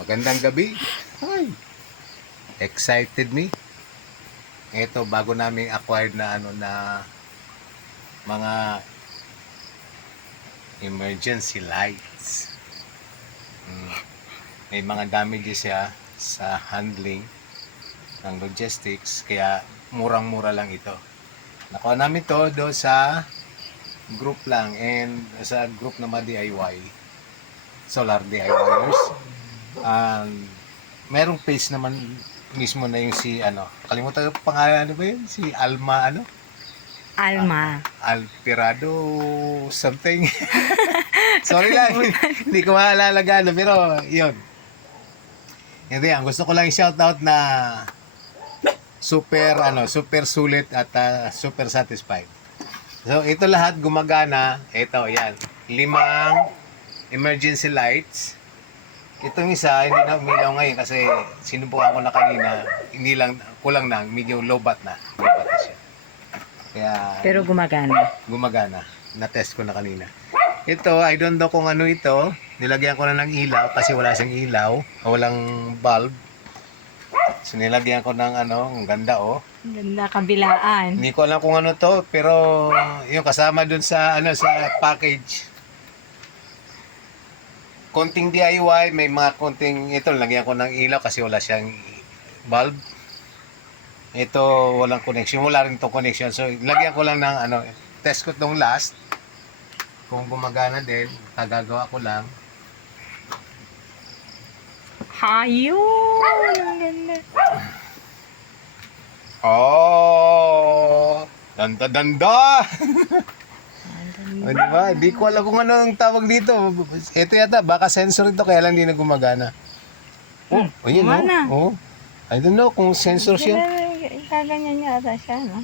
Magandang gabi. Hi. Excited me. Ito bago namin acquired na ano na mga emergency lights. Mm. May mga damages siya sa handling ng logistics kaya murang-mura lang ito. Nakuha namin to do sa group lang and sa group na DIY solar DIYers. Um, merong page naman mismo na yung si ano, kalimutan ko pangalan ano ba yun? Si Alma ano? Alma. Alpirado something. Sorry lang, hindi ko maalala gaano, pero yun. Hindi yan, gusto ko lang i-shout out na super ano, super sulit at ah, super satisfied. So ito lahat gumagana, ito yan, limang emergency lights. Itong isa, hindi na umilaw ngayon kasi sinubukan ko na kanina, hindi lang, kulang na, medyo low bat na. Low bat na siya. Kaya, Pero gumagana. gumagana. Na-test ko na kanina. Ito, I don't know kung ano ito. Nilagyan ko na ng ilaw kasi wala siyang ilaw. Walang bulb. So, nilagyan ko ng ano, ang ganda oh. Ang Ganda kabilaan. Hindi ko alam kung ano to, pero yung kasama dun sa ano sa package. Konting DIY, may mga konting ito lagyan ko ng ilaw kasi wala siyang bulb. Ito walang connection, wala rin tong connection. So lagyan ko lang ng ano, test ko tong last. Kung gumagana din, kagagawa ko lang. Hayun! Ang ganda. Oh! Danda danda! Ang O, di ba? Di ko alam kung ano ang tawag dito. Ito yata, baka sensor ito, kaya lang di na gumagana. Oh, Hmm, ayun gumana. oh. oh. I don't know kung sensor siya. Kaganyan niya ata siya, no?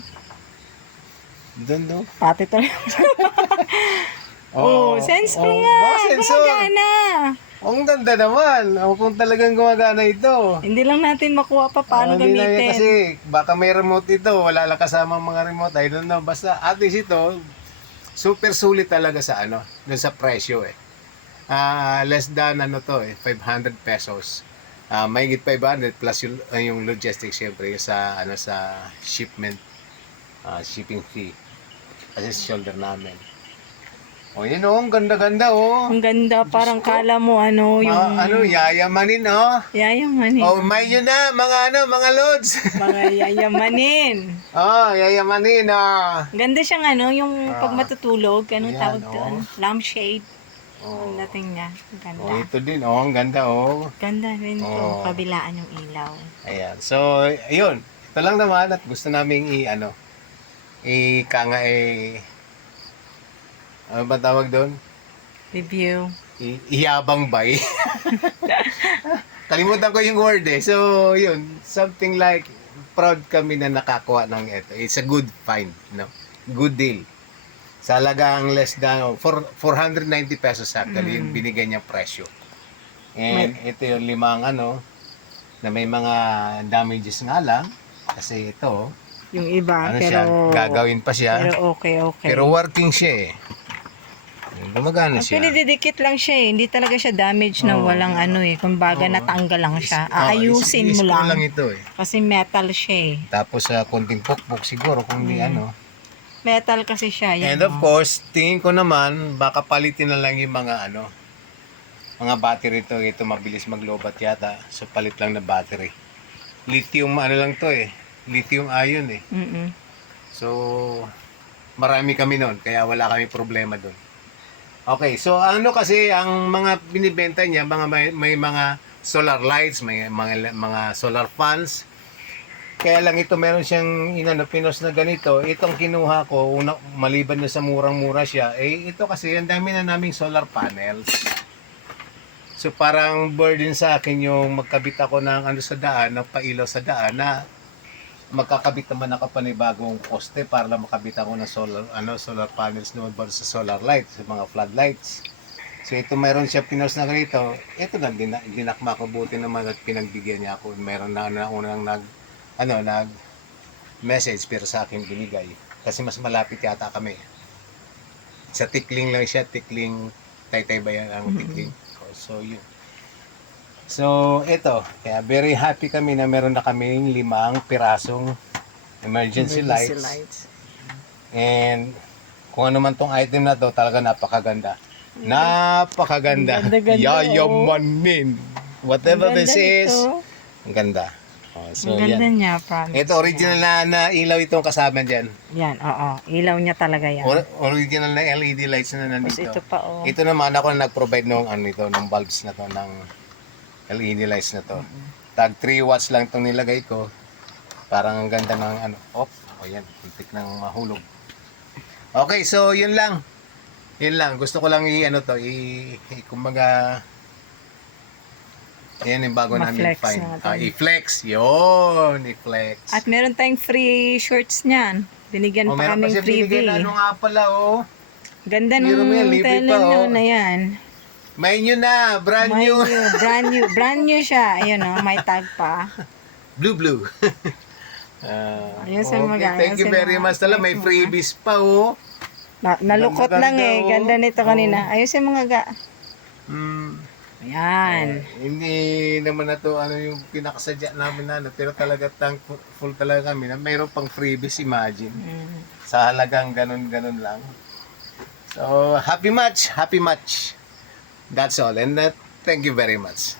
Don't know. Pati to. oh, sensor oh, nga. Baka sensor. Gumagana. Oh, ang ganda naman. O, kung talagang gumagana ito. Hindi lang natin makuha pa paano hindi na- gamitin. Kasi baka may remote ito. Wala lang kasama mga remote. I don't know. Basta at least ito, super sulit talaga sa ano, dun sa presyo eh. Ah, less than ano to eh, 500 pesos. Ah, may 500 plus yung, ah, yung logistics syempre sa ano sa shipment ah, shipping fee. Kasi shoulder namin. O yun oh, ang ganda-ganda oh. Ang ganda, parang kala mo ano, yung Ah, ano, yayamanin oh. yayamanin. Oh, may yun na, mga ano, mga loads. Mga yayamanin. oh, yayamanin ah. Ganda siyang ano, yung Ah. pag matutulog, anong Ayan, tawag oh. doon? Lampshade. Oh. Ang dating niya. Ang Ganda. Oh, ito din, oh, ang ganda, oh. Ganda rin to, Oh. kabilaan yung ilaw. Ayan. So, ayun. Ito lang naman at gusto naming i, ano, i, kanga, eh, ano ba tawag doon? Review. I, iyabang bay. Kalimutan ko yung word eh. So, yun. Something like, proud kami na nakakuha ng ito. It's a good find, no? Good deal. Sa halagang less than, for, 490 pesos actually, yung binigay niyang presyo. And ito yung limang ano, na may mga damages nga lang. Kasi ito, Yung iba, ano pero... siya, gagawin pa siya. Pero okay, okay. Pero working siya eh. Gumagana siya. Actually, didikit lang siya eh. Hindi talaga siya damage na Oo. walang ano eh. Kumbaga, Oo. natanggal lang siya. Oh, Aayusin is- mo is- lang. lang ito eh. Kasi metal siya eh. Tapos sa konting pokpok siguro kung di Mm. ano. Metal kasi siya. Yan, And of oh. course, tingin ko naman baka palitin na lang yung mga ano mga battery to ito mabilis maglobat yata so palit lang na battery lithium ano lang to eh lithium ion eh Mm-mm. so marami kami noon kaya wala kami problema doon okay so ano kasi ang mga binibenta niya mga may, may mga solar lights may mga mga solar fans kaya lang ito meron siyang inano pinos na ganito. Itong kinuha ko una maliban na sa murang-mura siya, eh ito kasi ang dami na naming solar panels. So parang burden sa akin yung magkabit ako ng ano sa daan, ng pailaw sa daan na magkakabit naman ako pa ng bagong poste para lang makabit ako ng solar ano solar panels naman ba sa solar lights, sa mga floodlights. So ito mayroon siya pinos na ganito. Ito na din dinakma ko buti naman at pinagbigyan niya ako. Meron na na unang nag ano nag message pero sa akin binigay kasi mas malapit yata kami. Sa tikling lang siya, tikling taytay ba yan ang tikling? So yun. So, ito. Kaya very happy kami na meron na kaming limang pirasong emergency, lights. And kung ano man tong item na to, talaga napakaganda. Napakaganda. Ang ganda-ganda, Yayamanin. Whatever this ganda is, ang ganda. Oh, so, Ang ganda yan. niya, promise. Ito, original na, na ilaw itong kasama dyan. Yan, oo. Ilaw niya talaga yan. Or- original na LED lights na Tapos nandito. ito pa, oh. Ito naman ako na nag-provide nung ano ito, ng bulbs na to, ng LED lights na to. Tag 3 watts lang itong nilagay ko. Parang ang ganda ng ano, op, o yan, puntik ng mahulog. Okay, so yun lang. Yun lang, gusto ko lang i ano to, i, i kumbaga Ayan yung bago namin Ma-flex find. natin. Ah, i-flex. Yun, i-flex. At meron tayong free shorts niyan. Binigyan oh, pa meron pa kaming siya freebie. na ano nga pala, oh. Ganda Meron nung mo yan, libre tela pa, nyo oh. na yan. May new na, brand May new. new, brand new, brand new siya. Ayun oh, may tag pa. Blue blue. Ah, Ayun sa okay, mga- Thank you very mga- much. Tala, may freebies pa oh. Na, nalukot Ganda, lang eh. ganda, oh. Ganda nito kanina. Ayun sa mga ga. Hmm. Ayan. Hindi naman na to ano yung pinakasadya namin na ano, pero talaga thankful talaga kami na mayroon pang freebies, imagine. Mm. Sa halagang ganun-ganun lang. So, happy much, happy much. That's all. And that, thank you very much.